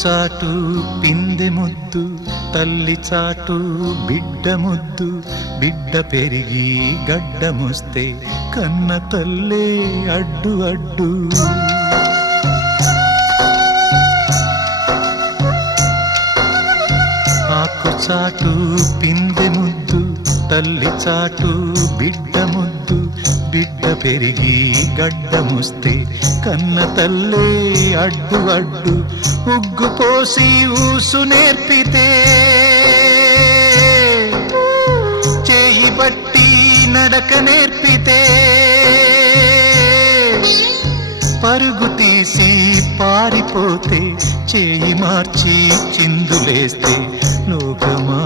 చాటు పిందె ముద్దు, తల్లి చాటు బిడ్డ ముద్దు. బిడ్డ పెరిగి గడ్డముస్తే కన్న తల్లే అడ్డు అడ్డు. ఆకు చాటు పిందె ముద్దు, తల్లి చాటు బిడ్డ ముద్దు. బిడ్డ పెరిగి గడ్డముస్తే కన్న తల్లే అడ్డు అడ్డు. ఉగ్గు పోసి ఊసు నేర్పితే, చేయి బట్టి నడక నేర్పితే, పరుగు తీసి పారిపోతే, చేయి మార్చి చిందులేస్తే లోకమా